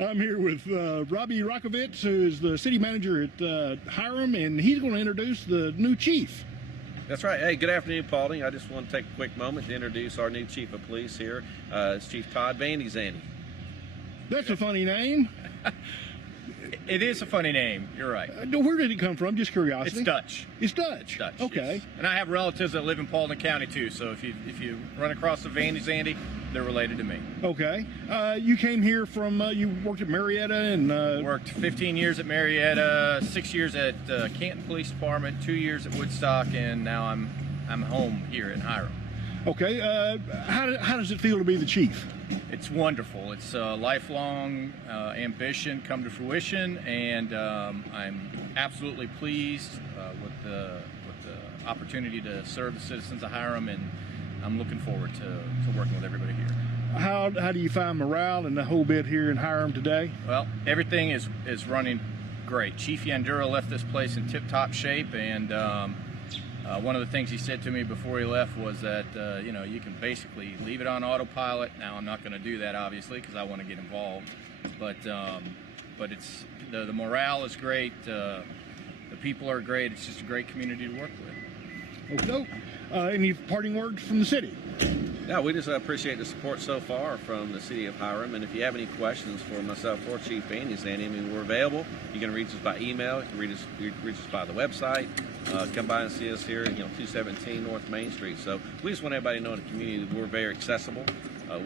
I'm here with Robbie Rakovitz, who is the city manager at Hiram, and he's going to introduce the new chief. That's right. Hey, good afternoon, Paulding. I just want to take a quick moment to introduce our new chief of police here. It's Chief Todd Vanderzande. That's a funny name. It is a funny name. You're right. Where did it come from? Just curiosity. It's Dutch. It's Dutch. It's Dutch. Okay. Yes. And I have relatives that live in Paulding County too. So if you run across the Vanderzande, they're related to me. Okay. You came here from you worked at Marietta and worked 15 years at Marietta, 6 years at Canton Police Department, 2 years at Woodstock, and now I'm home here in Hiram. Okay. How does it feel to be the chief? It's wonderful. It's a lifelong ambition come to fruition, and I'm absolutely pleased with the opportunity to serve the citizens of Hiram, and I'm looking forward to working with everybody here. How do you find morale and the whole bit here in Hiram today? Well, everything is running great. Chief Yandura left this place in tip-top shape, and one of the things he said to me before he left was that you can basically leave it on autopilot. Now I'm not going to do that, obviously, because I want to get involved. But it's the morale is great. The people are great. It's just a great community to work with. Okay. Any parting words from the city? Yeah, we just appreciate the support so far from the city of Hiram. And if you have any questions for myself or Chief Vanderzande, I mean, we're available. You can reach us by email. You can reach us by the website. Come by and see us here at 217 North Main Street. So we just want everybody to know in the community that we're very accessible.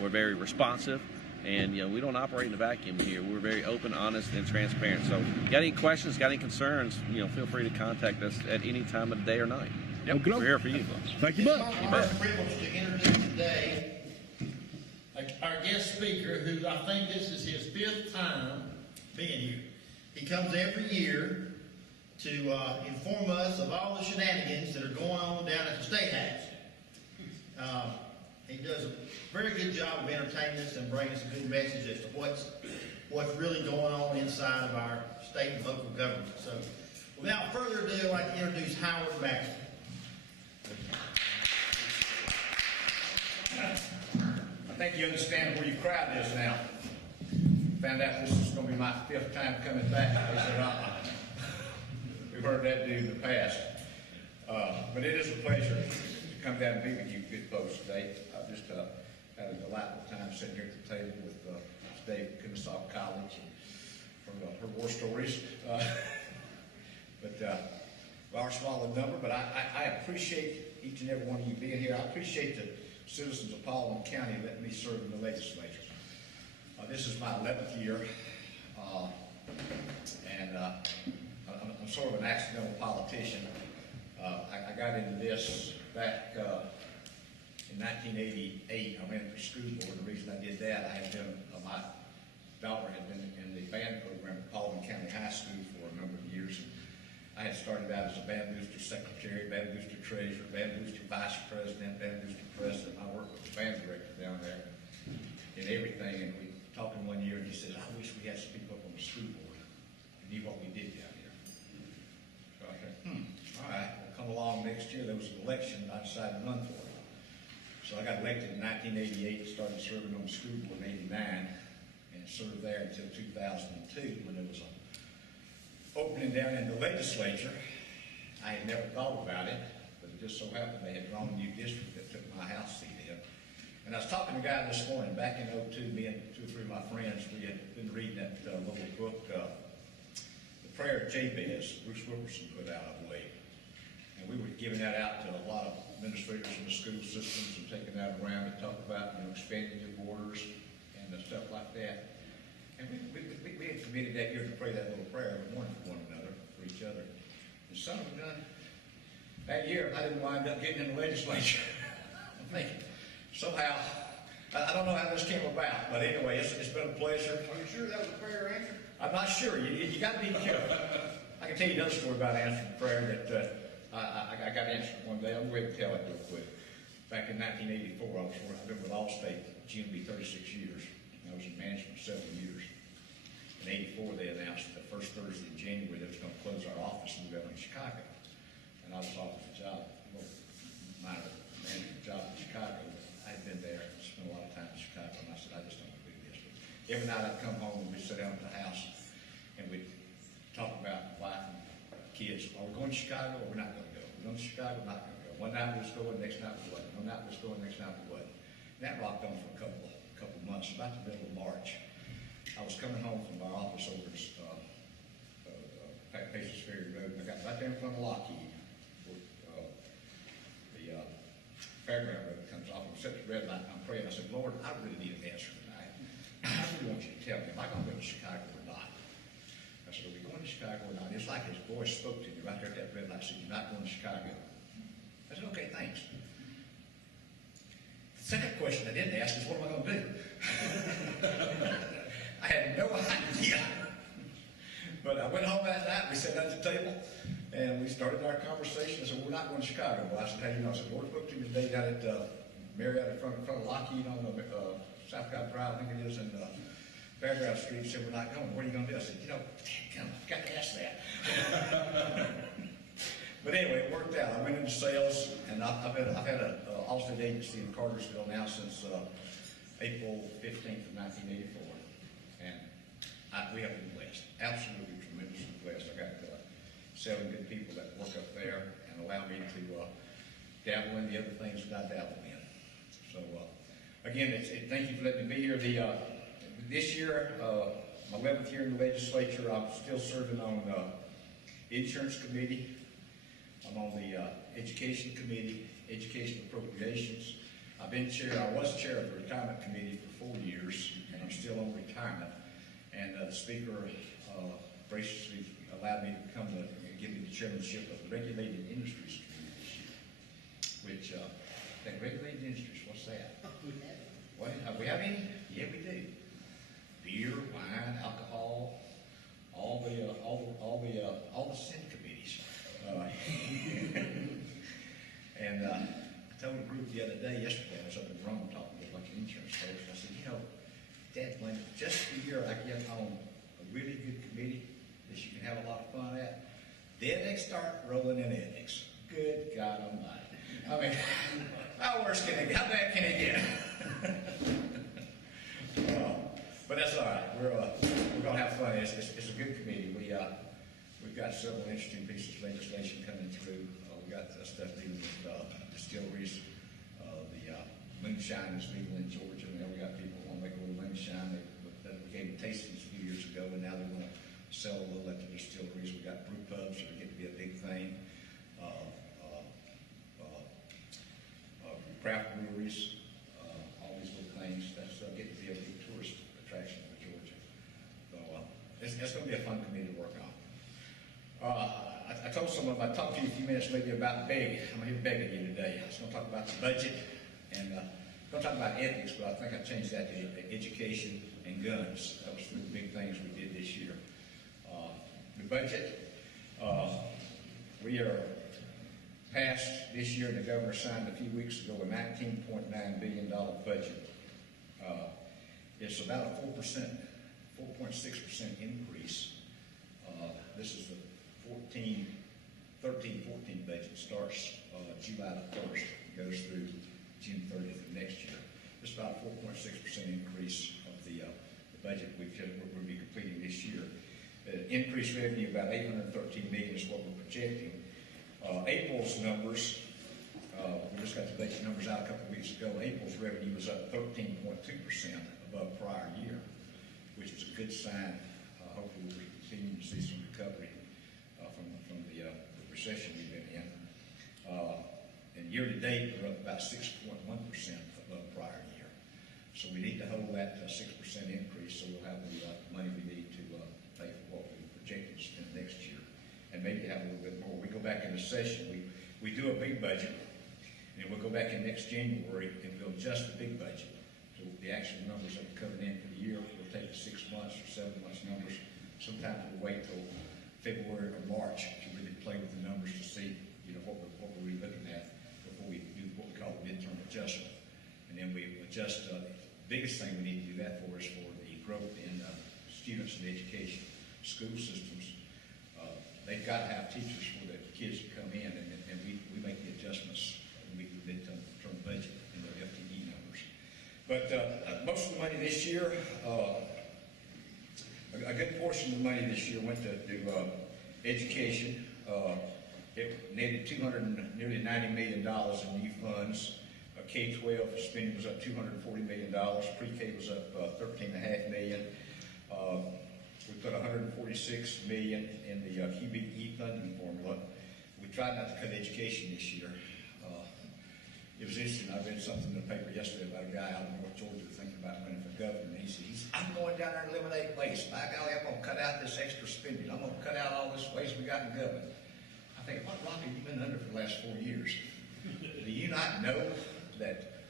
We're very responsive. And we don't operate in a vacuum here. We're very open, honest, and transparent. So got any questions, got any concerns, feel free to contact us at any time of the day or night. Yep, we're here for you. Thank you, Bud. It's my privilege to introduce today our guest speaker, who I think this is his 5th time being here. He comes every year to inform us of all the shenanigans that are going on down at the State House. He does a very good job of entertaining us and bringing us a good message as to what's really going on inside of our state and local government. So, without further ado, I'd like to introduce Howard Maxwell. I think you understand where your crowd is now. Found out this was going to be my 5th time coming back. They said, we've heard that dude in the past. But it is a pleasure to come down and be with you good folks today. I've just had a delightful time sitting here at the table with Dave at Kennesaw College and from her war stories. We are small in number, but I appreciate each and every one of you being here. I appreciate the citizens of Paulding County letting me serve in the legislature. This is my 11th year, and I'm sort of an accidental politician. I got into this back in 1988. I ran for school board. The reason I did that, I had been, my daughter had been in the band program at Paulding County High School for a number of years. I had started out as a band booster secretary, band booster treasurer, band booster vice president, band booster president. I worked with the band director down there in everything, and we talked him one year, and he said, I wish we had some people up on the school board and knew what we did down here. So I said, all right, we'll come along next year. There was an election, and I decided to run for it. So I got elected in 1988, started serving on the school board in 89, and served there until 2002 when there was a opening down in the legislature. I had never thought about it, but it just so happened they had drawn a new district that took my house seat in. And I was talking to a guy this morning, back in 2002, me and 2 or 3 of my friends, we had been reading that little book, The Prayer of Jabez, Bruce Wilkerson put out, I believe. And we were giving that out to a lot of administrators in the school systems and taking that around to talk about, expanding your borders and stuff like that. And we had committed that year to pray that little prayer every morning for one another, for each other. And son of a gun, that year I didn't wind up getting in the legislature. I'm thinking, somehow, I don't know how this came about, but anyway, it's been a pleasure. Are you sure that was a prayer answer? I'm not sure. You got to be careful. I can tell you another story about answering prayer that I got answered one day. I'll go ahead and tell it real quick. Back in 1984, I've been with Allstate, GMB 36 years. I was in management 7 years. In 84, they announced that the first Thursday in January they was going to close our office and move out in Chicago. And I was offered a job, minor management job in Chicago. I had been there, spent a lot of time in Chicago, and I said, I just don't want to do this. But every night I'd come home and we'd sit down at the house and we'd talk about wife and kids. Are we going to Chicago or we're not going to go? We're going to Chicago, we're not going to go. One night we was going, next night we wasn't. One night we was going, next night we wasn't. And that rocked on for a couple of months. About the middle of March, I was coming home from our office over at Paces Ferry Road, and I got right there in front of Lockheed, where the Fairground Road comes off, and set the red light, and I'm praying. I said, Lord, I really need an answer tonight. I really want you to tell me, am I going to go to Chicago or not? I said, are we going to Chicago or not? It's like his voice spoke to me right there at that red light. I said, you're not going to Chicago. I said, okay, thanks. The second question I didn't ask is, what am I going to do? I had no idea. But I went home that night, we sat at the table, and we started our conversation. I said, we're not going to Chicago. Well, I said, hey, you know, I said, Lord spoke to me today down at Marriott in front of Lockheed on the South Carolina Drive, I think it is, and Fairground Street. He said, we're not going. What are you going to do? I said, you know, I've got to ask that. But anyway, it worked out. I went into sales, and I've had an Allstate agency in Cartersville now since April 15th of 1984. And we have been blessed, absolutely tremendously blessed. I got 7 good people that work up there and allow me to dabble in the other things that I dabble in. So again, thank you for letting me be here. This year, my 11th year in the legislature, I'm still serving on the insurance committee. I'm on the education committee, education appropriations. I was chair of the retirement committee for 4 years, and I'm still on retirement. And the speaker graciously allowed me to give me the chairmanship of the Regulated Industries Committee this year. Which, regulated industries, what's that? What, we have any? Yeah, we do. Beer, wine, alcohol, all the sin committees. And I told a group the other day, yesterday, I was up in Rome talking to a bunch of insurance folks. I said, you know, Dad, when just the year I get on a really good committee that you can have a lot of fun at, then they start rolling in ethics. Good God Almighty. I mean, how worse can it get? How bad can it get? But that's all right. We're going to have fun. It's a good committee. We've got several interesting pieces of legislation coming through. We got stuff dealing with distilleries. The moonshine is legal in Georgia. Now we got people want to make a little moonshine. They became tastings a few years ago, and now they want to sell a little at the distilleries. We got brew pubs that are getting to be a big thing. Craft breweries, all these little things. That's getting to be a big tourist attraction for Georgia. So it's going to be a fun committee to work on. I told someone I'd talk to you a few minutes maybe about begging. I'm here begging you today. I was going to talk about the budget and going to talk about ethics, but I think I changed that to education and guns. That was the big things we did this year. The budget, we are passed this year, and the governor signed a few weeks ago a $19.9 billion budget. It's about a 4.6% increase. This is the 13-14 budget starts July the 1st, goes through June 30th of next year. It's about a 4.6% increase of the budget we'll be completing this year. Increased revenue about $813 million is what we're projecting. April's numbers, we just got the budget numbers out a couple of weeks ago. April's revenue was up 13.2% above prior year, which is a good sign. Hopefully we're continuing to see some recovery from the recession we've been in. And year to date, we're up about 6.1% above prior year. So we need to hold that 6% increase so we'll have the money we need to pay for what we projected to spend next year, and maybe have a little bit more. We go back in the session, we do a big budget, and we'll go back in next January and we'll adjust the big budget. So the actual numbers that we're coming in for the year, we'll take the 6 months or 7 months numbers. Sometimes we'll wait till February or March to really play with the numbers to see, what we're really looking at before we do what we call the midterm adjustment. And then we adjust. The biggest thing we need to do that for is for the growth in students in education. School systems, they've got to have teachers for the kids to come in, and we make the adjustments when we do the midterm budget and the FTE numbers. But most of the money this year, good portion of the money this year went to education. It netted nearly $90 million in new funds. K-12 spending was up $240 million. Pre-K was up $13.5 million. We put $146 million in the QBE funding formula. We tried not to cut education this year. It was interesting. I read something in the paper yesterday about a guy out in North Georgia thinking about running for governor. And he said, I'm going down there and eliminate waste. By golly, I'm going to cut out this extra spending. I'm going to cut out all this waste we got in government. I think, what rock have you been under for the last 4 years? Do you not know that,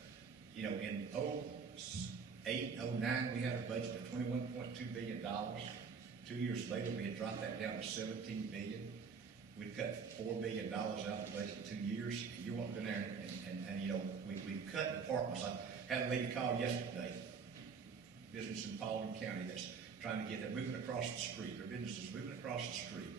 you know, in 08, 09, we had a budget of $21.2 billion. 2 years later, we had dropped that down to $17 billion. We cut $4 billion out of the budget in 2 years. And you won't go there and you know, we cut departments. I had a lady call yesterday, business in Paulding County that's trying to get, they're moving across the street. Their business is moving across the street.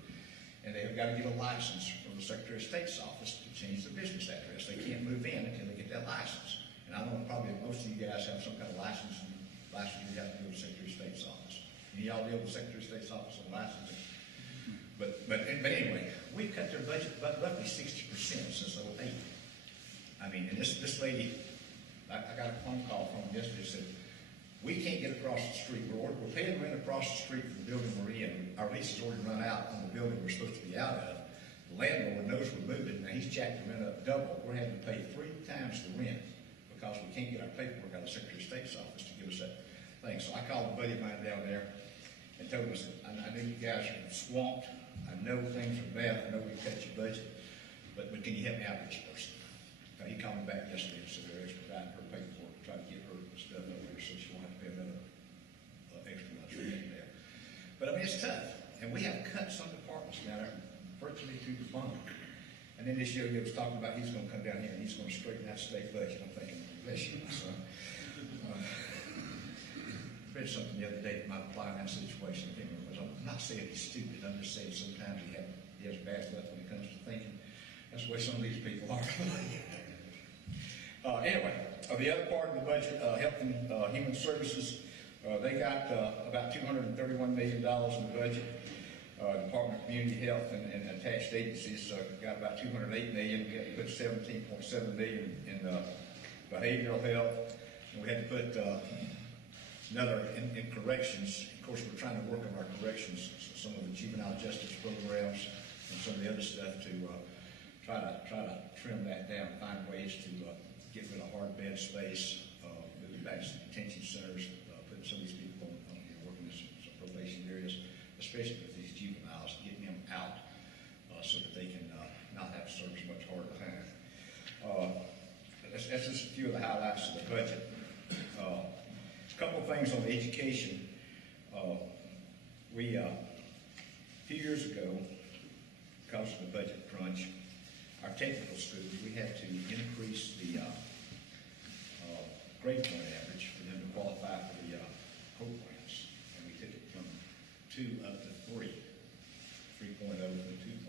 And they've got to get a license from the Secretary of State's office to change the business address. They can't move in until they get that license. And I know probably most of you guys have some kind of license you have to go to the Secretary of State's office. And y'all deal with the Secretary of State's office on licensing. But anyway, we cut their budget by roughly 60% since 08. I mean, and this lady, I got a phone call from them yesterday, said, we can't get across the street. We're paying rent across the street for the building we're in. Our lease has already run out on the building we're supposed to be out of. The landlord knows we're moving. Now he's jacked the rent up double. We're having to pay 3 times the rent because we can't get our paperwork out of the Secretary of State's office to give us that thing. So I called a buddy of mine down there and told him, I know you guys are swamped. I know things are bad. I know we cut your budget. But can you help me out with this person? Now, he called me back yesterday and said they're expediting her paperwork to try to get her stuff over here so she won't have to pay another extra month's rent there. But I mean, it's tough. And we have cut some departments down there virtually to the bone. And then this year he was talking about he's going to come down here and he's going to straighten out state budget. I'm thinking, bless you, my son. Read something the other day that might apply in that situation. I think it was, I'm not saying he's stupid. I'm just saying sometimes he has bad luck when it comes to thinking. That's the way some of these people are. Anyway, the other part of the budget, Health and Human Services, they got about $231 million in the budget. Department of Community Health and attached agencies got about $208 million. We had to put $17.7 million in behavioral health. And we had to put another in corrections. Of course, we're trying to work on our corrections, some of the juvenile justice programs and some of the other stuff to try to trim that down, find ways to get rid of hard bed space, moving back to some detention centers, putting some of these people on working in some probation areas, especially with these juveniles, getting them out so that they can not have to serve as much hard time. That's just a few of the highlights of the budget. A couple of things on education. We, a few years ago, because of the budget crunch, our technical schools, we had to increase the grade point average for them to qualify for the Hope grants. And we took it from 2 up to 3, 3.0 to 2.0.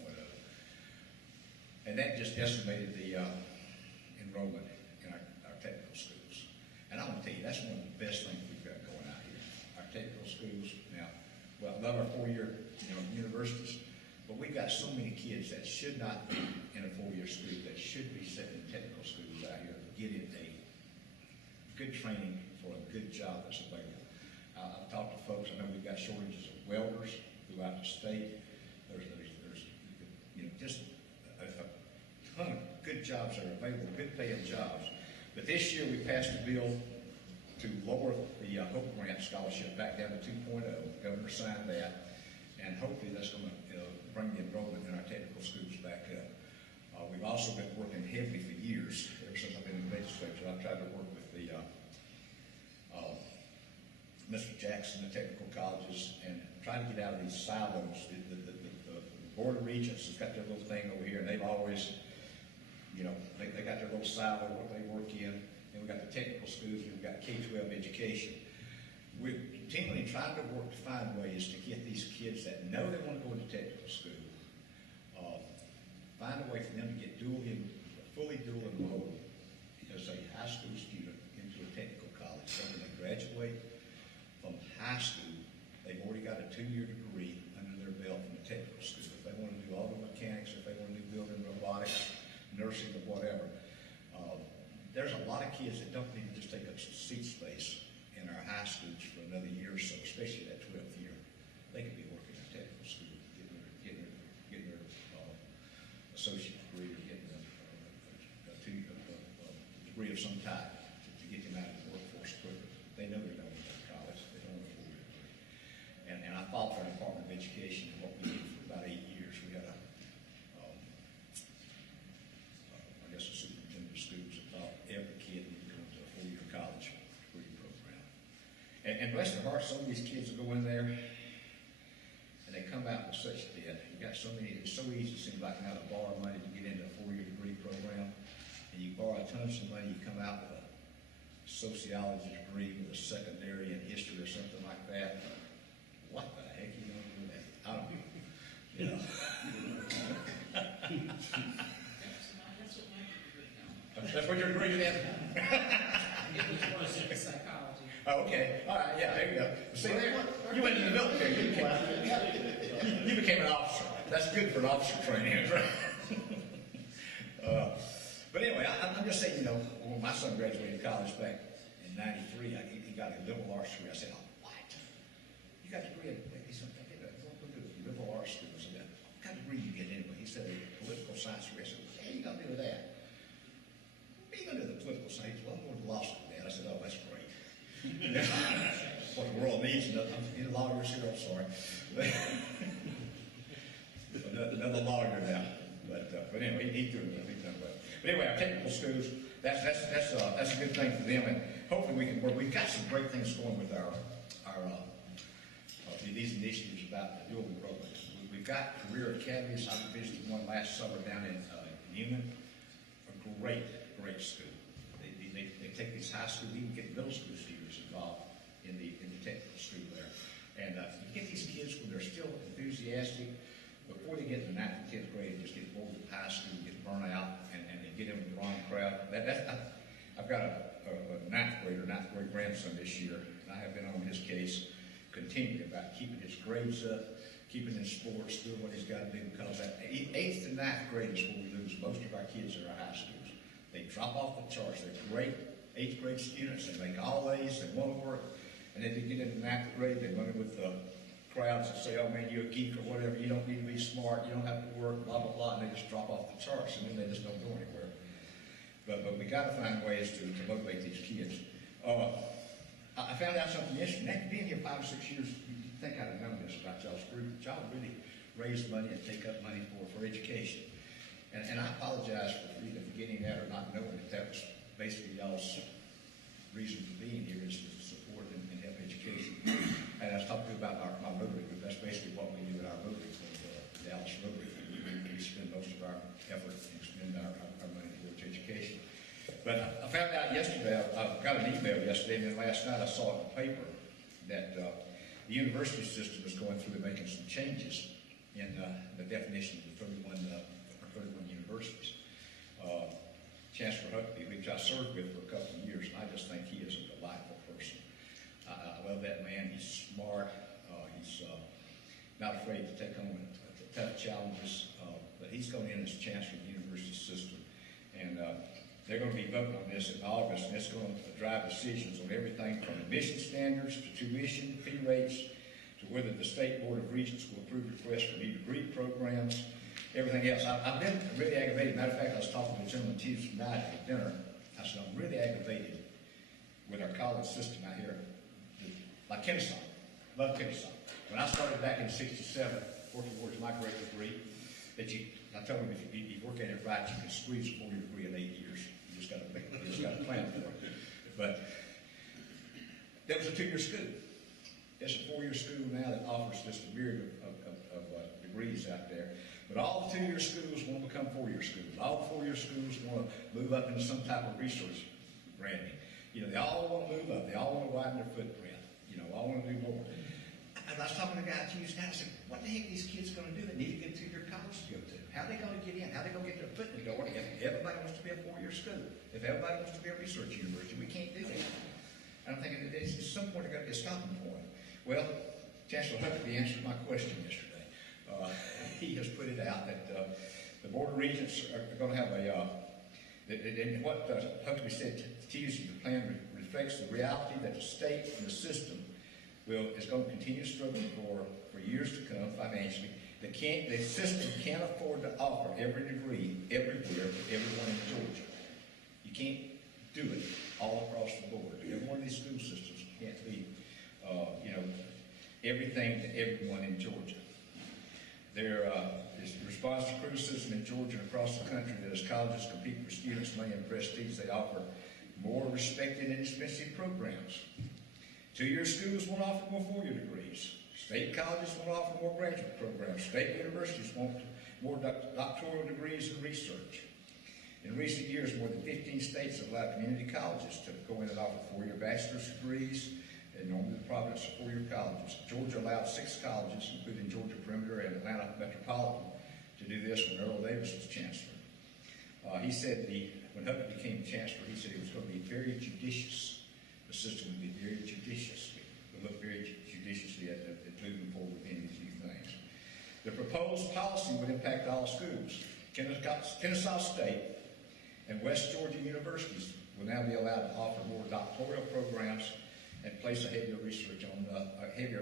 And that just estimated the enrollment in our technical schools. And I want to tell you, that's one of the best things we've got going out here. Our technical schools, now, well, I love our 4-year universities, but we've got so many kids that should not be in a 4-year school, that should be sitting in technical schools out here, getting a good training for a good job that's available. I've talked to folks, I know we've got shortages of welders throughout the state. There's just a ton of good jobs that are available, good paying jobs. But this year we passed a bill to lower the Hope Grant scholarship back down to 2.0. The governor signed that, and hopefully that's going to bring the enrollment in our technical schools back up. We've also been working heavily for years, ever since I've been in the legislature. I've tried to work with the Mr. Jackson, the technical colleges, and try to get out of these silos. The Board of Regents has got their little thing over here, and they've always, they got their little silo, what they work in. And we've got the technical schools, and we've got K-12 education. We're continually trying to work to find ways to get these kids that know they want to go into technical school, find a way for them to get fully dual enrolled as a high school student into a technical college. So when they graduate from high school, they've already got a 2-year degree under their belt from the technical school. If they want to do auto mechanics, if they want to do building robotics, nursing, or whatever. There's a lot of kids that don't need to just take up some seat space in our high schools for another year or so, especially that 12th year. They could be working in technical school, getting their associate degree or getting a degree of some type to get them out of the workforce quicker. They know they're going to go to college. They don't want a 4-year degree. And I fought for the Department of Education and what we did for about 8 years. We got a a superintendent of schools that thought every kid needed to go to a 4-year college degree program. And bless their hearts, some of these kids will go in there and they come out with such debt. You got so many, it's so easy, it seems like now, to borrow money to get into a 4-year degree program. And you borrow tons of money, you come out with a sociology degree with a secondary in history or something like that. What the heck are you going to do with that? I don't know. You know. That's what your degree is in? It was in psychology. Oh, okay. All right, yeah, there you go. See there? You went in the military. You became an officer. That's good for an officer training, right? But anyway, I'm just saying, you know, when my son graduated college back in '93, he got a liberal arts degree. I said, oh, what? You got a degree in, he said, I did a liberal arts degree. I said, what kind of degree you get anyway? He said, a political science degree. I said, what are you going to do with that? What are you going to do with the political science? Well, I'm going to law school, Dad. I said, oh, that's great. What the world needs, any lawyers here, I'm sorry. Another lawyer now. But anyway, he's doing well. He's done well. But anyway, our technical schools, that's a good thing for them, and hopefully we can work. We've got some great things going with our these initiatives about the building program. We've got career academies. I visited one last summer down in Newman. A great school. They take these high school, even get middle school students involved in the technical school there, and you get these kids when they're still enthusiastic. Before they get in the 9th and 10th grade, just get bored with high school, get burnt out, and they get in with the wrong crowd. I've got a 9th grade grandson this year, and I have been on his case continually about keeping his grades up, keeping his sports, doing what he's got to do, because that 8th and 9th grade is where we lose most of our kids in our high schools. They drop off the charts. They're great 8th grade students. They make all A's. They want to work, and then they get into 9th grade. They run in with the crowds that say, oh man, you're a geek or whatever, you don't need to be smart, you don't have to work, blah, blah, blah, and they just drop off the charts, and then they just don't go anywhere. But we got to find ways to motivate these kids. I found out something interesting. After being here 5 or 6 years, you'd think I'd have known this about y'all's group. Y'all really raise money and take up money for education. And I apologize for either forgetting that or not knowing that was basically y'all's reason for being here, is to support and help education. And I was talking about my Rotary group. That's basically what we do at our Rotary Club, the Dallas Rotary. We spend most of our effort and spend our money towards education. But I found out yesterday, I got an email yesterday, and then last night I saw in the paper that the university system is going through and making some changes in the definition of the 31 universities. Chancellor Huckabee, which I served with for a couple of years, and I just think he is a delightful person. I love that man. He's smart. He's not afraid to take on tough challenges. But he's going in as chancellor of the university system. And they're going to be voting on this in August, and it's going to drive decisions on everything from admission standards to tuition, fee rates, to whether the State Board of Regents will approve requests for new degree programs, everything else. I've been really aggravated. Matter of fact, I was talking to a gentleman Tuesday night at dinner. I said, I'm really aggravated with our college system out here. Like Kennesaw. Love Kennesaw. When I started back in '67, working towards my great degree, I told them if you work at it right, you can squeeze a 4-year degree in 8 years. You just got to plan for it. But that was a 2-year school. It's a 4-year school now that offers just a myriad of degrees out there. But all the 2-year schools want to become 4-year schools. All the 4-year schools want to move up into some type of resource branding. You know, they all want to move up. They all want to widen their footprint. You know, I want to do more. And I was talking to a guy Tuesday night. I said, what the heck are these kids going to do? They need to get to your college to go to. How are they going to get in? How are they going to get their foot in the door? If everybody wants to be a 4-year school, if everybody wants to be a research university, we can't do that. And I'm thinking at some point there's got to be a stopping point. Well, Chancellor Huckabee answered my question yesterday. He has put it out that the Board of Regents are going to have and what Huckabee said Tuesday, the plan reflects the reality that the state and the system is going to continue struggling for years to come financially. The system can't afford to offer every degree everywhere for everyone in Georgia. You can't do it all across the board. Every one of these school systems can't be, everything to everyone in Georgia. There is a response to criticism in Georgia and across the country that as colleges compete for students' money and prestige, they offer more respected and expensive programs. Two-year schools want to offer more four-year degrees. State colleges want to offer more graduate programs. State universities want more doctoral degrees and research. In recent years, more than 15 states have allowed community colleges to go in and offer four-year bachelor's degrees, and normally the province of four-year colleges. Georgia allowed 6 colleges, including Georgia Perimeter and Atlanta Metropolitan, to do this when Earl Davis was chancellor. He said when Huckabee became chancellor, he said he was going to be very judicious. The system would be very judicious. We look very judiciously at moving forward with any of these new things. The proposed policy would impact all schools. Kennesaw State and West Georgia universities will now be allowed to offer more doctoral programs and place a heavier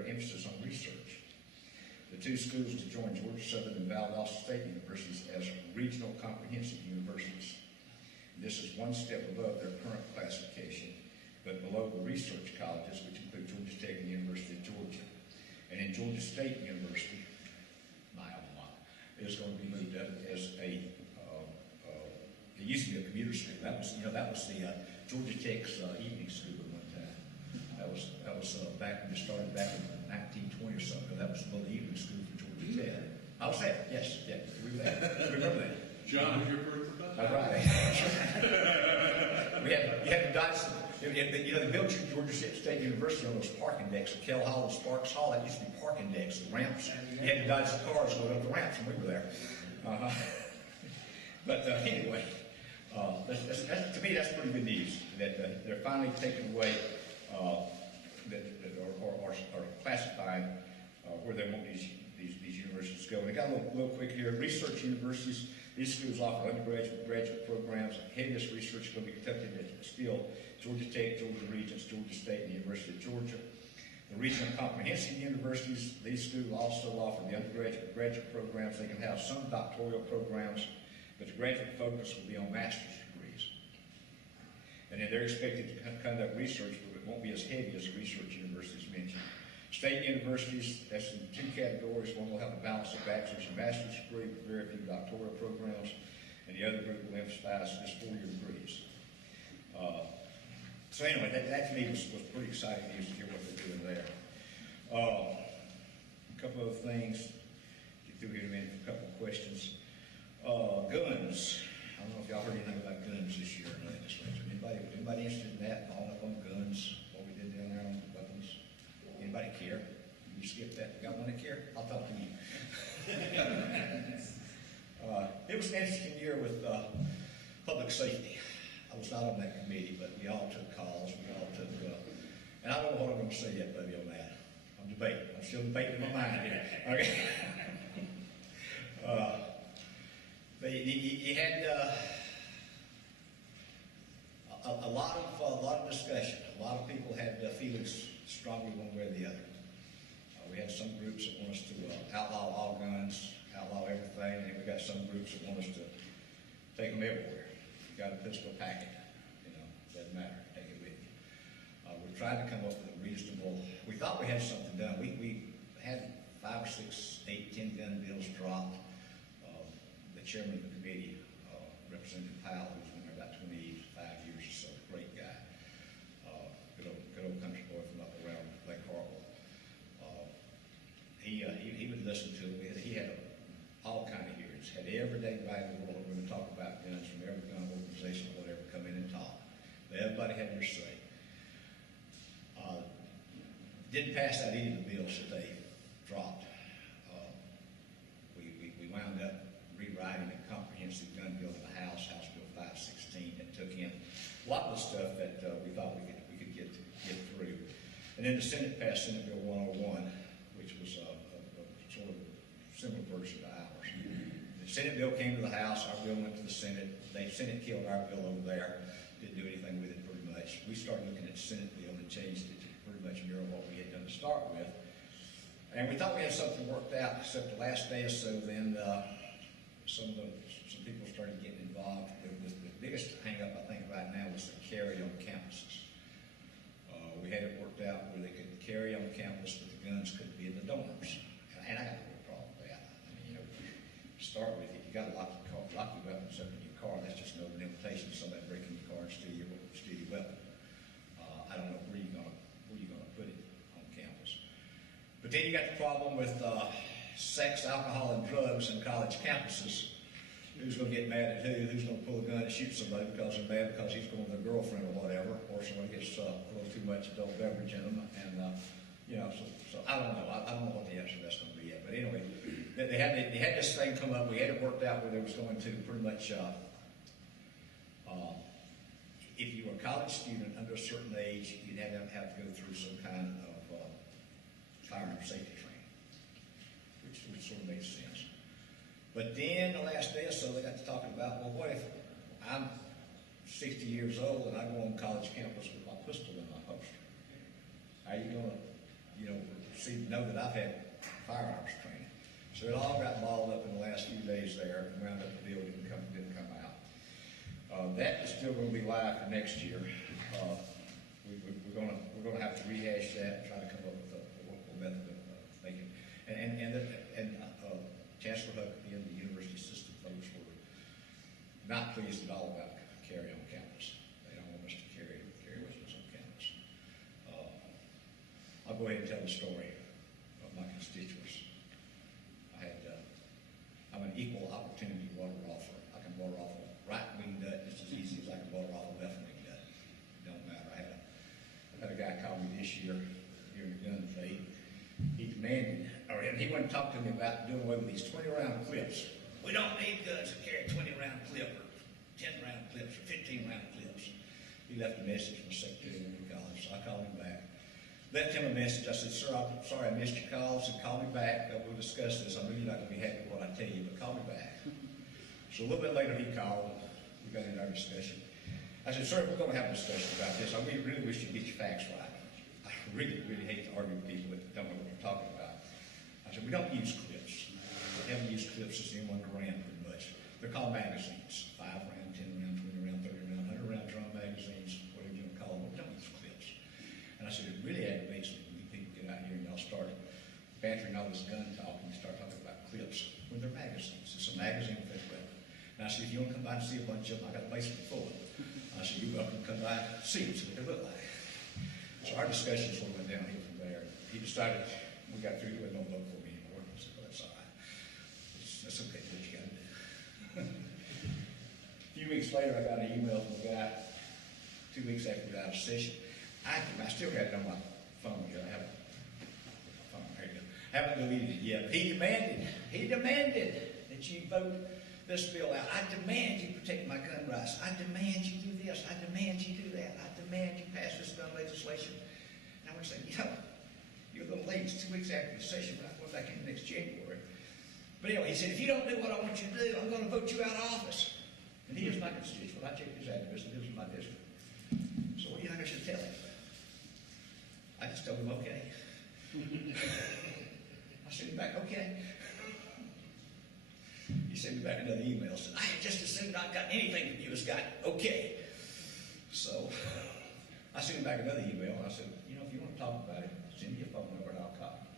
emphasis on research. The 2 schools to join Georgia Southern and Valdosta State Universities as regional comprehensive universities. This is one step above their current classification, but below the research colleges, which include Georgia Tech and the University of Georgia. And in Georgia State University, my alma mater, is going to be moved up as it used to be a commuter school. That was the Georgia Tech's evening school at one time. That was back when it started back in 1920 or something. That was the evening school for Georgia Tech. I was there. Yes, yeah, we were there. We remember that. John, have you heard about that? That's right. You had to dodge. They built Georgia State University on those parking decks at Kell Hall and Sparks Hall. That used to be parking decks, the ramps. You had to dodge the cars going up the ramps, and we were there. But anyway, to me, that's pretty good news that they're finally taking away or classifying where they want these universities to go. And they got a little quick here. Research universities. These schools offer undergraduate and graduate programs. Heaviest research is going to be conducted at still Georgia Tech, Georgia Regents, Georgia State, and the University of Georgia. The regional comprehensive universities, these schools also offer the undergraduate and graduate programs. They can have some doctoral programs, but the graduate focus will be on master's degrees. And then they're expected to conduct research, but it won't be as heavy as the research universities mentioned. State universities, that's in 2 categories. One will have a balance of bachelor's and master's degree with very few doctoral programs, and the other group will emphasize just 4-year degrees. So anyway, that to me was pretty exciting news to hear what they're doing there. A couple other things. Get through here in a minute for a couple of questions. Guns. I don't know if y'all heard anything about guns this year in the legislature. Anybody interested in that? Following up on guns, what we did down there on weapons? Anybody care? You skip that. Got one that care? I'll talk to you. It was an interesting year with public safety. I was not on that committee, but we all took calls. We all took, and I don't know what I'm going to say yet, buddy, on that. I'm debating. I'm still debating in my mind here. Okay. You had a lot of discussion. A lot of people had feelings strongly one way or the other. We had some groups that want us to outlaw all guns, outlaw everything, and then we got some groups that want us to take them everywhere. You got a pistol, pack it. Doesn't matter. Take it with you. We're trying to come up with a reasonable. We thought we had something done. We had 5 or 6, 8, 10 gun bills dropped. The chairman of the committee, Representative Powell, who's been there about 25 years or so, great guy. Good old country boy from up around Lake Hartwell. He would listen to it. He had all kind of hearings. Had every day right in the world. We're going to talk about guns from every gun organization or whatever come in and talk. Everybody had their say. Didn't pass out any of the bills that they dropped. We wound up rewriting a comprehensive gun bill in the House Bill 516, that took in a lot of the stuff that we thought we could get through. And then the Senate passed Senate Bill 101, Senate bill came to the House, our bill went to the Senate. The Senate killed our bill over there, didn't do anything with it pretty much. We started looking at the Senate bill and changed it to pretty much mirror what we had done to start with. And we thought we had something worked out, except the last day or so, then some people started getting involved. The biggest hang-up, I think, right now was the carry on campuses. We had it worked out where they could carry on campus, but the guns couldn't be in the dorms. And I got a real problem with that. I mean, to start with, if you got to lock your weapons up in your car, that's just no limitation to somebody breaking your car and steal your weapon. I don't know where you're gonna put it on campus. But then you got the problem with sex, alcohol, and drugs in college campuses. Who's going to get mad at who? Who's going to pull a gun and shoot somebody because they're mad because he's going with their girlfriend or whatever, or somebody gets a little too much adult beverage in them, and so I don't know. I don't know what the answer to that's going to be yet. But anyway, they had this thing come up. We had it worked out where there was going to pretty much, if you were a college student under a certain age, you'd have to go through some kind of firearm safety training, which sort of makes sense. But then the last day or so, they got to talking about, well, what if I'm 60 years old and I go on college campus with my pistol in my holster? How are you going to know that I've had firearms training? So it all got balled up in the last few days there and wound up the bill didn't come out. That is still going to be live for next year. We're going to have to rehash that and try to come up with a workable method of making. And Chancellor Huckabee and the university system folks were not pleased at all about carry on campus. They don't want us to carry weapons on campus. I'll go ahead and tell the story of my constituents. I'm an equal opportunity water offer. I can water off a right-wing nut just as easy as I can water off a left-wing nut. It don't matter. I had a guy call me this year during the gun debate. He wanted to talk to me about doing away with these 20-round clips. We don't need guns that carry 20-round clip or 10-round clips or 15-round clips. He left a message from the secretary of the college, so I called him back. Left him a message. I said, sir, I'm sorry I missed your calls, and call me back. We'll discuss this. I know you're not going to be happy with what I tell you, but call me back. So a little bit later he called, and we got into our discussion. I said, sir, we're going to have a discussion about this. I really wish you'd get your facts right. I really, really hate to argue with people that don't know what they're talking about. I said, we don't use clips. We haven't used clips since the M1 Garand pretty much. They're called magazines. 5-round, 10-round, 20-round, 30-round, 100-round drum magazines, whatever you want to call them. We don't use clips. And I said, it really aggravates me when you people get out here and y'all start bantering all this gun talk and you start talking about clips when they're magazines. It's a magazine with a weapon. And I said, if you want to come by and see a bunch of them, I got a basement full of them. I said, you're welcome to come by and see them, see what they look like. So our discussion sort of went downhill from there. He decided we got through to it, don't vote for me anymore. I said, well, that's all right. That's okay, that's what you got to do. A few weeks later, I got an email from a guy 2 weeks after we were out of session. I still got it on my phone here. I haven't deleted it yet. But he demanded that you vote this bill out. I demand you protect my gun rights. I demand you do this. I demand you do that. I demand you pass this gun legislation. And I want to say, you're a little late. It's 2 weeks after the session, but I'm going back in next January. But anyway, he said, if you don't do what I want you to do, I'm going to vote you out of office. And he is my constituent. I checked his address, and he lives in my district. So what do you think I should tell him? I just told him, okay. I sent him back, okay. He sent me back another email. Said, I had just assumed I'd got anything from you has got okay. So I sent him back another email, and I said, if you want to talk about it, send me a phone number and I'll call you.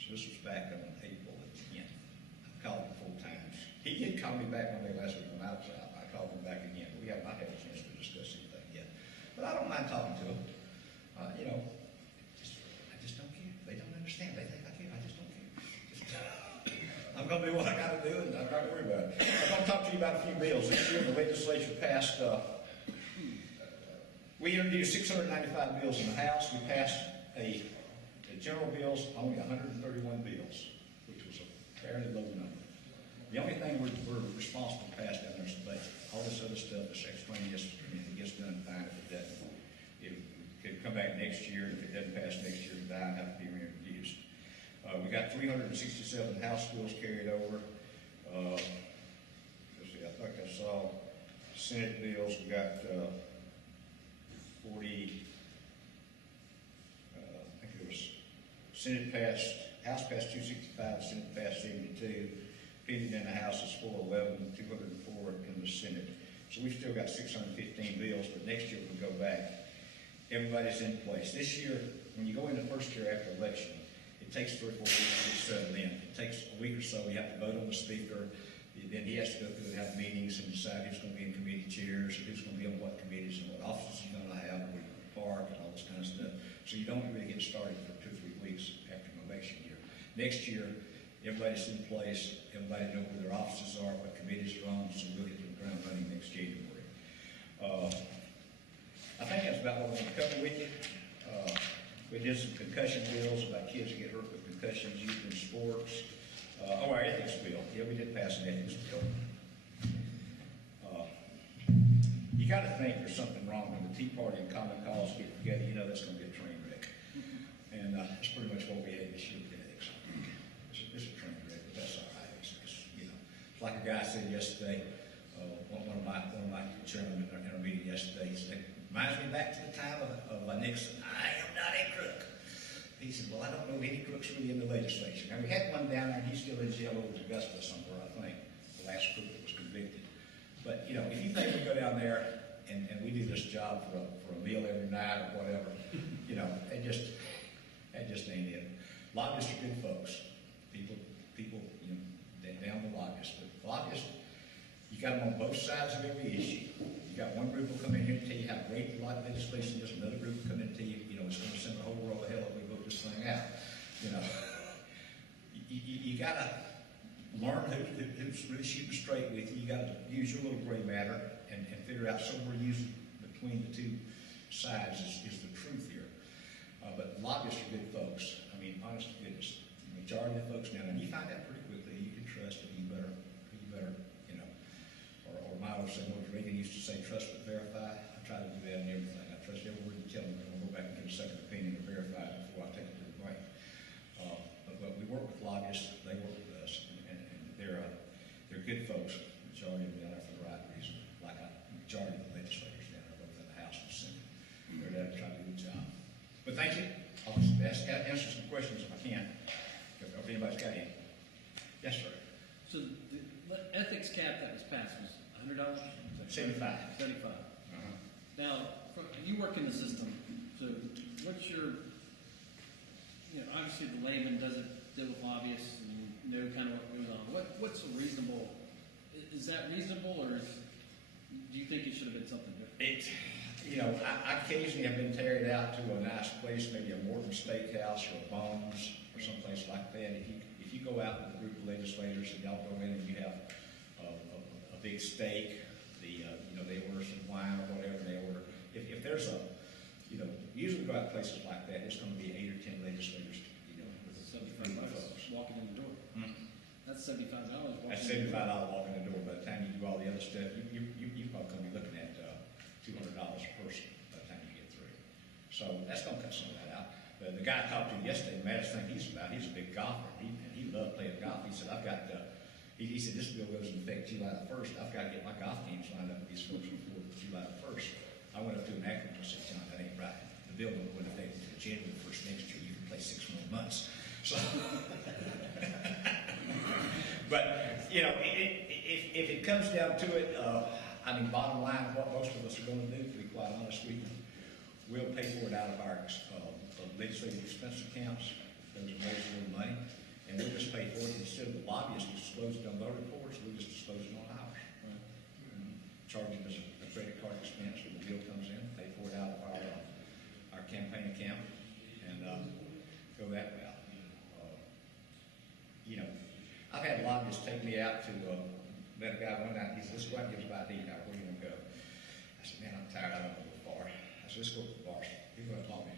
So this was back on April the 10th. I called him 4 times. He did call me back one day last week when I was out. I called him back again. We have not had a chance to discuss anything yet. But I don't mind talking to him. I just don't care. They don't understand. They think I care. I just don't care. I'm going to do what I got to do, and I'm not worried about it. I'm going to talk to you about a few bills. This year, the legislature passed, we introduced 695 bills in the House. We passed the general bills, only 131 bills, which was a fairly low number. The only thing we're responsible to pass down there is the budget. All this other stuff is extraneous, and if it gets done, fine. If it doesn't, it could come back next year. If it doesn't pass next year, it have to be reintroduced. We got 367 House bills carried over. Let's see, I think I saw Senate bills. We got 40, I think it was Senate passed, House passed 265, Senate passed 72. Pending in the House is 411, 204 in the Senate. So we've still got 615 bills, but next year we'll go back. Everybody's in place. This year, when you go in the first year after election, it takes 3 or 4 weeks to get settled in. It takes a week or so. You have to vote on the speaker. Then he has to go through and have meetings and decide who's going to be in committee chairs, and who's going to be on what committees, and what offices you're going to have, where you park, and all this kind of stuff. So you don't really get started for 2 or 3 weeks after an election year. Next year, everybody's in place. Everybody knows where their offices are, what committees are on, so we'll get to the ground running next January. I think that's about what we're going to cover with you. We did some concussion bills about kids that get hurt with concussions, youth in sports. Our ethics bill. Yeah, we did pass an ethics bill. You got to think there's something wrong when the Tea Party and Common Cause get together. You know that's going to be a train wreck. And that's pretty much what we had this year with ethics. It's a train wreck, but that's all right. It's, you know, it's like a guy said yesterday. One of my chairmen in our meeting yesterday, he said, reminds me back to the time of Nixon. I am not a crook. He said, well, I don't know of any crooks really in the legislature. Now, we had one down there, and he's still in jail over Augusta somewhere, I think, the last crook that was convicted. But, you know, if you think we go down there and we do this job for a meal every night or whatever, you know, that just ain't it. Lobbyists are good folks. People, you know, down the lobbyists. But lobbyists, you got them on both sides of every issue. You got one group will come in here and tell you how great the legislation is. Another group will come in and tell you, you know, it's going to send the whole world to hell if we vote this thing out. You know, you got to learn who's really shooting straight with you. You got to use your little gray matter and figure out somewhere using between the two sides is the truth here. But lobbyists are good folks. I mean, honest to goodness, the majority of the folks now, and you find out pretty quickly, you can trust them. You better, you know. Or my old saying, what Reagan used to say, trust but verify. I try to do that in everything. I trust every word you tell me. I'm going to go back and get a second opinion and verify it before I take it to the bank. But we work with lobbyists. They work with us, and they're good folks. The majority of them down there for the right reason. Like the majority of the legislators down there, both in the House and the Senate. They're there to try to do the job. But thank you. I'll just answer some questions if I can. If anybody's got any. Yes, sir. So the ethics cap that was passed was $100? 75. 75. Now, you work in the system, so what's your, you know, obviously the layman doesn't deal with lobbyists and know kind of what goes on. What's a reasonable, is that reasonable, or do you think it should have been something different? You know, I occasionally have been carried out to a nice place, maybe a Morton Steakhouse or a Bones or someplace like that. If you go out with a group of legislators and y'all go in and you have a big steak, you know, they order some wine or whatever they order. If there's you know, usually go out to places like that, it's going to be 8 or 10 legislators, you know, with $75 walking in the door. That's $75. That's $75 walking in the door. By the time you do all the other stuff, you probably going to be looking at $200 a person by the time you get through. So that's going to cut some of that out. The guy I talked to yesterday, the maddest thing he's a big golfer. He loved playing golf. He said, I've got, he said, this bill goes into effect July the 1st. I've got to get my golf games lined up with these folks before July the 1st. I went up to an acronym and said, John, that ain't right. The bill won't go into effect until January 1st next year. You can play 6 more months. So, but, you know, if it comes down to it, I mean, bottom line, what most of us are going to do, to be quite honest with you, we'll pay for it out of our legislative expense accounts. Those are very little money. And we'll just pay for it instead of the lobbyists disclose it on their reports, we'll just dispose it on ours. Charging us a credit card expense when the bill comes in, pay for it out of our campaign account, and go that route. You know, I've had lobbyists take me out to met a guy one night. He said, "Let's go out and get a bite to eat. How are you going to go?" I said, "Man, I'm tired. I don't go to the bar." I said, "Let's go to the bar." He's going to taught me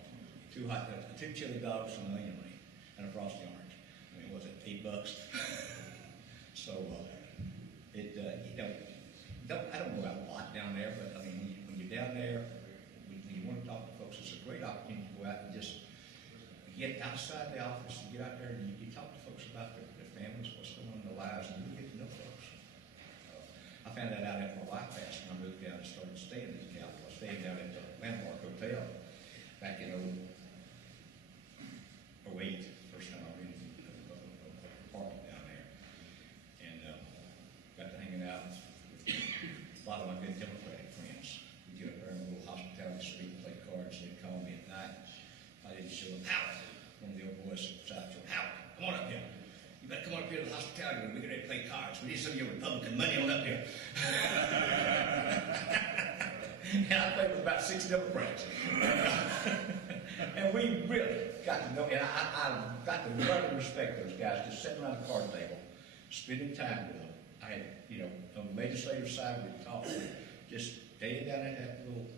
2 chili dogs and an onion ring and a frosty orange. I mean, was it $8? So you know, I don't go out a lot down there, but I mean, when you're down there, when you want to talk to folks, it's a great opportunity to go out and just get outside the office and get out there and you talk to folks about their families, what's going on in their lives, and you get to know folks. found that out after my wife passed, and I moved down and started staying in the capital. I stayed down at the Landmark Hotel back in 08, first time I rented an apartment down there. And got to hanging out with a lot of my good Democratic friends. We'd get up there in a little hospitality suite and play cards, and they'd call me at night. I didn't show them. Howard, one of the old boys was out there. Howard, come on up here. You better come up here to the hospitality room. We're going to play cards. We need some of your Republican money on up here. And I played with about 6 Democrats. And we really got to know, and I got to love and respect those guys, just sitting around the card table, spending time with them. I had, on the legislative side, we'd talk, just staying down at that little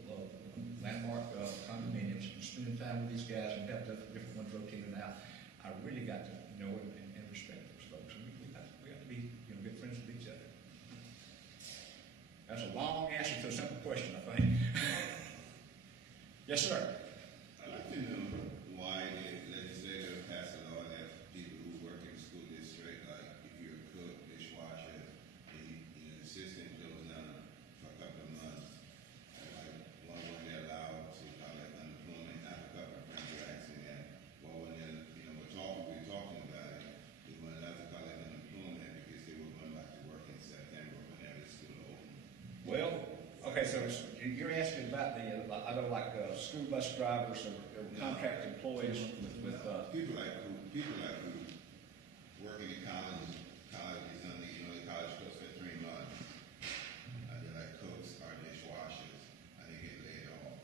Landmark condominiums and spending time with these guys and have the different ones rotating out. I really got to know and respect those folks. And we got to be good friends with each other. That's a long answer to a simple question, I think. Yes, sir. I'd like to know why the legislature passed a law that people who work in the school district, like if you're a cook, dishwasher, and you're an assistant, goes down for a couple of months. Like, why weren't they allowed to collect unemployment after a couple of contracts and that? Why weren't they, we're talking about it. They weren't allowed to collect unemployment because they were going back to work in September whenever the school opened. Well, okay, so you're asking about I know like school bus drivers or contract employees with people like who working in colleges on the college course for 3 months. They're like cooks or dishwashers, and they get laid off,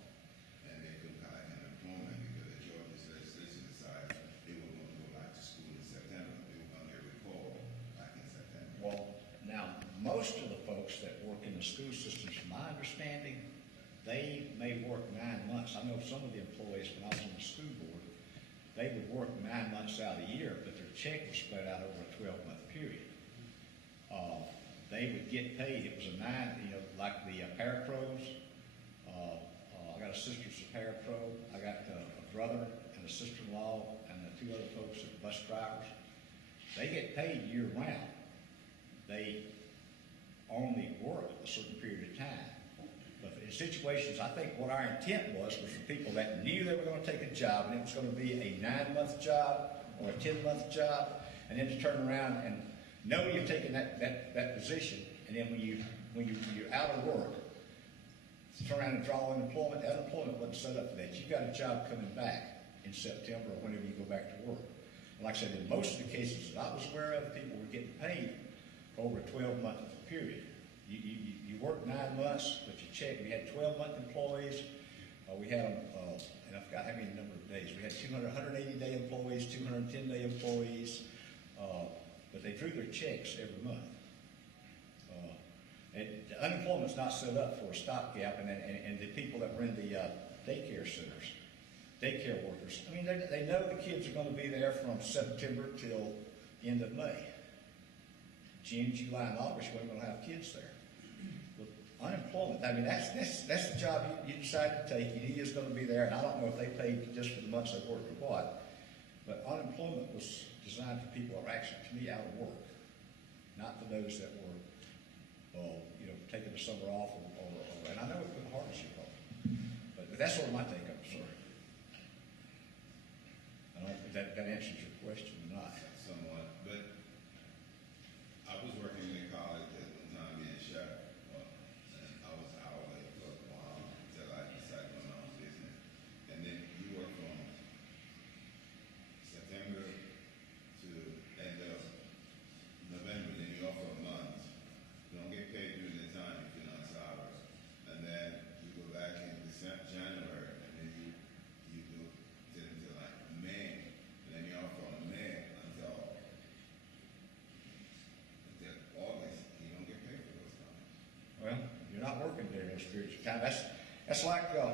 and they couldn't collect unemployment because the Georgia legislature decided they were going to go back to school in September. They were going to get recalled back in September. well, now most of the folks that work in the school systems, from my understanding, they may work 9 months. I know some of the employees, when I was on the school board, they would work 9 months out of the year, but their check was spread out over a 12-month period. They would get paid. It was a 9, like the parapros. I got a sister who's a parapro. I got a brother and a sister-in-law and the 2 other folks that are bus drivers. They get paid year-round. They only work a certain period of time. But in situations, I think what our intent was for people that knew they were going to take a job, and it was going to be a 9-month job or a 10-month job, and then to turn around and know you've taken that position, and then when you're out of work, turn around and draw unemployment. That unemployment wasn't set up for that. You've got a job coming back in September or whenever you go back to work. And like I said, in most of the cases that I was aware of, people were getting paid over a 12-month period. You work 9 months, but you check. We had 12-month employees. We had them, and I forgot how many number of days. We had 180-day employees, 210-day employees, but they drew their checks every month. And unemployment's not set up for a stopgap, and the people that run the daycare centers, daycare workers, I mean, they know the kids are going to be there from September till end of May. June, July, and August, we're going to have kids there. With unemployment, I mean, that's the job you decide to take. You knew you was going to be there, and I don't know if they paid just for the months they worked or what, but unemployment was designed for people that were actually, to me, out of work, not for those that were, taking the summer off, and I know it put hardship on them. But that's sort of my take on it, sorry. I don't know if that answers your question or not. Somewhat, but I was working in college at one time being a chef, and I was hourly for a while until I decided to my own business. And then you work from September to end of November, then you're off for a month. You don't get paid during the time if you're not hours. And then you go back in January, and then you go into like May, and then you're off from May until August. You don't get paid for those times. Well, you're not working during those periods of time. That's like, I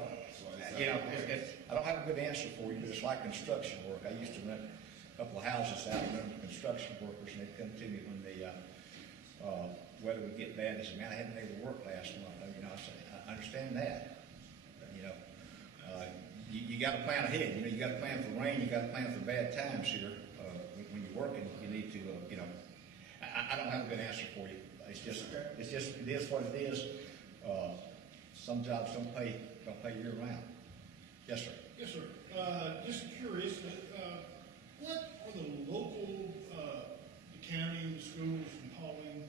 don't have a good answer for you, but it's like construction work. I used to rent a couple of houses out and rent construction workers, and they'd come to me when the weather would get bad. They said, "Man, I hadn't been able to work last month." I said, "I understand that. You got to plan ahead. You got to plan for rain. You got to plan for bad times here. When you're working, you need to, I don't have a good answer for you. It is what it is. Some jobs don't pay year round. Yes, sir. Yes, sir. Just curious, what are the local, the county, the schools in Paulding,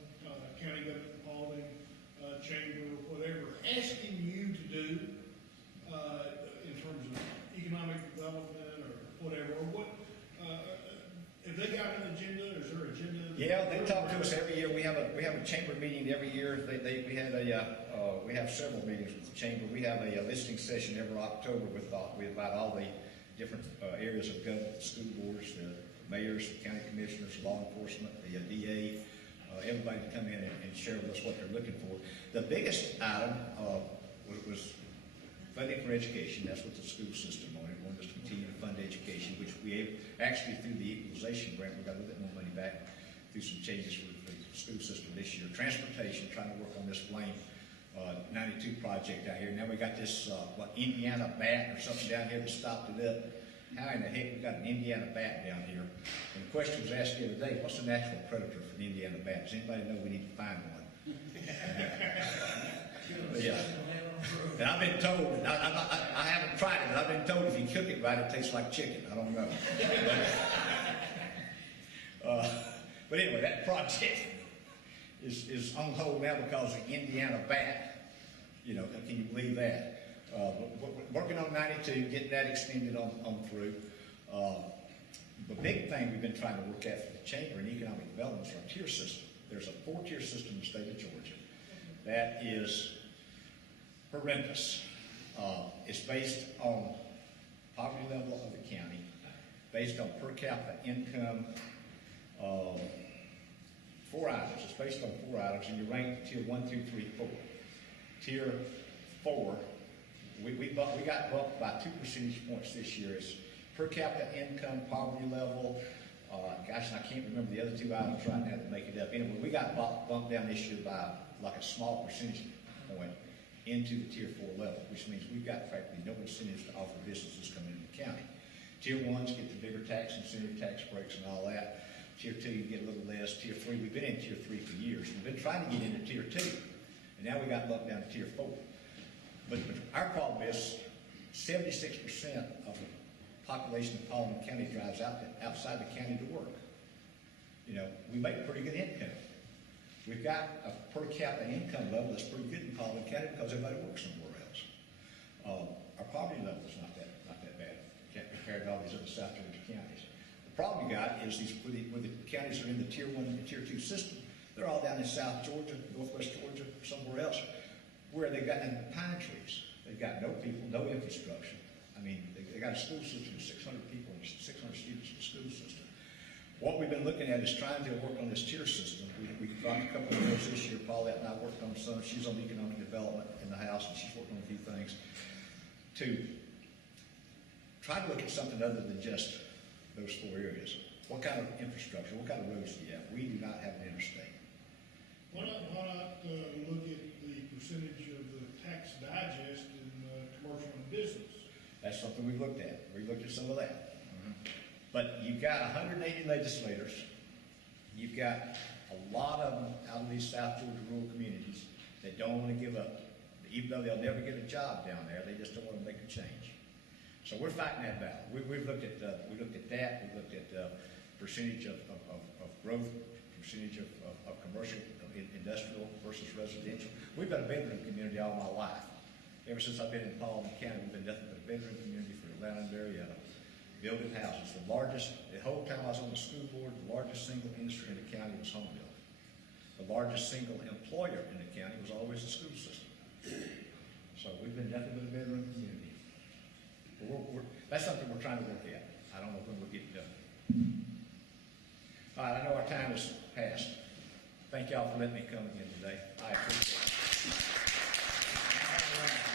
county government in Paulding, chamber, whatever, asking you to do in terms of economic development or whatever? Or what, have they got an agenda? Is there an agenda? Yeah, they talk to us every year. We have a chamber meeting every year. We have several meetings with the chamber. We have a listening session every October with about all the different areas of government, the school boards, the mayors, the county commissioners, law enforcement, the DA, everybody to come in and share with us what they're looking for. The biggest item was funding for education. That's what the school system wanted. We wanted us to continue to fund education, which we actually, through the equalization grant, we got a little bit more money back through some changes for the school system this year. Transportation, trying to work on this Lane 92 project out here. Now we got this, Indiana bat or something down here that stopped it up. How in the heck we got an Indiana bat down here? And the question was asked the other day, what's the natural predator for the Indiana bat? Does anybody know we need to find one? Yeah. And I've been told, and I haven't tried it, but I've been told if you cook it right, it tastes like chicken. I don't know. But anyway, that project is on hold now because of the Indiana bat. You know, can you believe that? Working on 92, getting that extended on through. The big thing we've been trying to work at for the chamber and economic development is our tier system. There's a 4-tier system in the state of Georgia that is horrendous. It's based on poverty level of the county, based on per capita income. 4 items. It's based on 4 items, and you rank tier 1, 2, 3, 4. Tier 4, we got bumped by 2 percentage points this year. It's per capita income, poverty level. Gosh, I can't remember the other 2 items right now that make it up. Anyway, we got bumped down this year by like a small percentage point into the tier 4 level, which means we've got practically no incentives to offer businesses coming into the county. Tier 1s get the bigger tax incentive, tax breaks and all that. Tier 2, you get a little less. Tier 3, we've been in Tier 3 for years. We've been trying to get into Tier 2, and now we got bumped down to Tier 4. But our problem is 76% of the population of Paulding County drives outside the county to work. You know, we make pretty good income. We've got a per capita income level that's pretty good in Paulding County because everybody works somewhere else. Our poverty level is not that bad compared to all these other South Georgia counties. The problem you got is where the counties are in the Tier 1 and the Tier 2 system. They're all down in South Georgia, Northwest Georgia, or somewhere else, where they've got nothing but pine trees. They've got no people, no infrastructure. I mean, they got a school system with 600 people and 600 students in the school system. What we've been looking at is trying to work on this tier system. We dropped a couple of bills this year. Paulette and I worked on some. She's on economic development in the House, and she's worked on a few things to try to look at something other than just those 4 areas. What kind of infrastructure, what kind of roads do you have? We do not have an interstate. Why not look at the percentage of the tax digest in commercial and business? That's something we've looked at. We looked at some of that. But you've got 180 legislators. You've got a lot of them out of these South Georgia rural communities that don't want to give up. Even though they'll never get a job down there, they just don't want to make a change. So we're fighting that battle. We've looked at that. We looked at percentage of growth, percentage of commercial, industrial versus residential. We've been a bedroom community all my life. Ever since I've been in Paulding County, we've been nothing but a bedroom community for Atlanta and Marietta. Building houses. The whole time I was on the school board, the largest single industry in the county was home building. The largest single employer in the county was always the school system. So we've been nothing but a bedroom community. That's something we're trying to work at. I don't know when we'll get it done. All right, I know our time has passed. Thank y'all for letting me come again today. I appreciate it.